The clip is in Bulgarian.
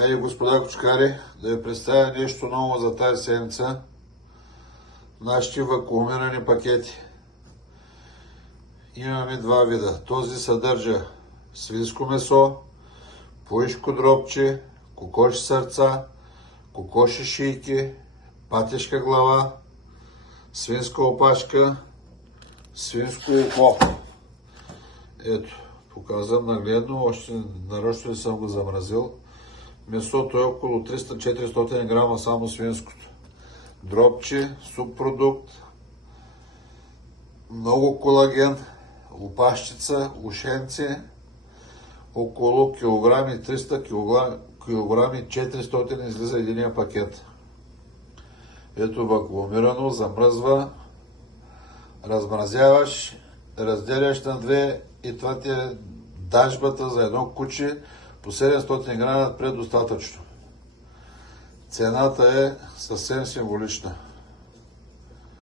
Ей, господа кочкари, да ви представя нещо ново за тази седмица. Нашите вакуумирани пакети. Имаме два вида. Този съдържа свинско месо, пуишко дробче, кокоши сърца, кокоши шийки, патешка глава, свинска опашка, свинско око. Ето, показвам нагледно, още нарочно не съм го замразил. Месото е около 300-400 грама само свинското. Дробче, субпродукт, много колаген, опашчица, ушенце, около килограми 300, килограми 400 излиза единия пакет. Ето вакуумирано, замръзва, размразяваш, разделяш на две и това ти е дажбата за едно куче по 700 грама предостатъчно. Цената е съвсем символична.